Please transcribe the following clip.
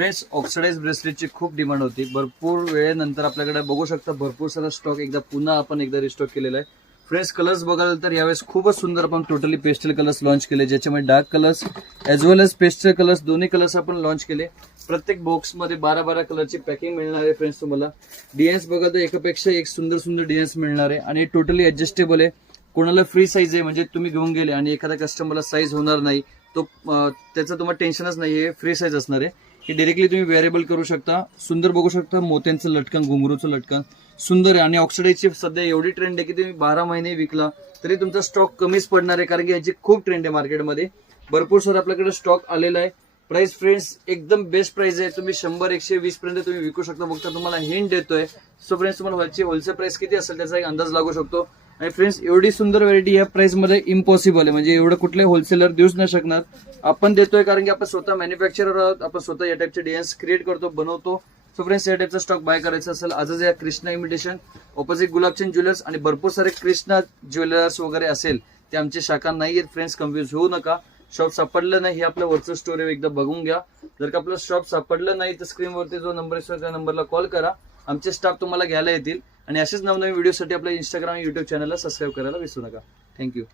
Friends oxidise ब्रेसलेटची खूप demand होती. भरपूर वेळेनंतर आपल्याकडे बघू शकता भरपूर सारा स्टॉक पुन्हा आपण रिस्टॉक केलेला आहे. फ्रेंड्स कलर्स बघाल तर यावेळेस खूपच सुंदर आपण टोटली पेस्टल कलर्स लॉन्च केले, ज्याच्यामध्ये डार्क कलर्स ॲज वेल एज पेस्टल कलर्स दोन्ही कलर्स आपण लॉन्च केले. प्रत्येक बॉक्समध्ये 12-12 कलरची पॅकिंग मिळणार आहे. फ्रेंड्स तुम्हाला डिझाईन्स बघाल तर एकापेक्षा एक सुंदर सुंदर डिझाईन्स मिळणार आहे आणि टोटली ऍडजस्टेबल आहे. कोणाला फ्री साईज आहे म्हणजे तुम्ही घेऊन गेले आणि एखाद्या कस्टमरला साईज होणार नाही तो त्याचं तुम्हाला टेन्शनच नाही आहे. फ्री साईज असणार आहे. ही डायरेक्टली तुम्ही वेअरेबल करू शकता. सुंदर बघू शकता मोत्यांचं लटकन, घुंगरूचं लटकन सुंदर आहे आणि ऑक्सिडाइजची सध्या एवढी ट्रेंड आहे की तुम्ही 12 महिने विकला तरी तुमचा स्टॉक कमीच पडणार आहे, कारण की याची खूप ट्रेंड आहे मार्केटमध्ये. भरपूर सर आपल्याकडे स्टॉक आलेला आहे. प्राइस फ्रेंड्स एकदम बेस्ट प्राइस आहे. तुम्ही 100-120 पर्यंत तुम्ही विकू शकता. फक्त तुम्हाला हिंट देतोय. सो फ्रेंड्स तुम्हाला होलसेल प्राइस किती असेल त्याचा एक अंदाज लागू शकतो. आणि फ्रेंड्स एवढी सुंदर व्हरायटी या प्राइस मध्ये इम्पॉसिबल आहे, म्हणजे एवढं कुठले होलसेलर देऊच नाही शकणार. आपण देतोय कारण की आपण स्वतः मॅन्युफॅक्चरर आहोत. आपण स्वतः या टाइपचे डिझाईन्स क्रिएट करतो, बनवतो. सो फ्रेंड्स या टाइपचा स्टॉक बाय करायचा असेल आजच या Krishna imitation opposite Gulabchand jewellers आणि भरपूर सारे कृष्णा ज्वेलर्स वगैरे असेल ते आमची शाखा नाही आहेत. फ्रेंड्स कन्फ्युज होऊ नका. शॉप सापडलं नाही हे आपलं वरचं स्टोरी एकदा बघून घ्या. जर का आपलं शॉप सापडलं नाही तर स्क्रीनवरती जो नंबर आहे त्या नंबरला कॉल करा. आमचे स्टाफ तुम्हाला घ्यायला येतील. आणि असेच नवनवीन व्हिडिओसाठी आपल्या इंस्टाग्राम आणि युट्यूब चॅनलला सबस्क्राईब करायला विसरू नका. थँक्यू.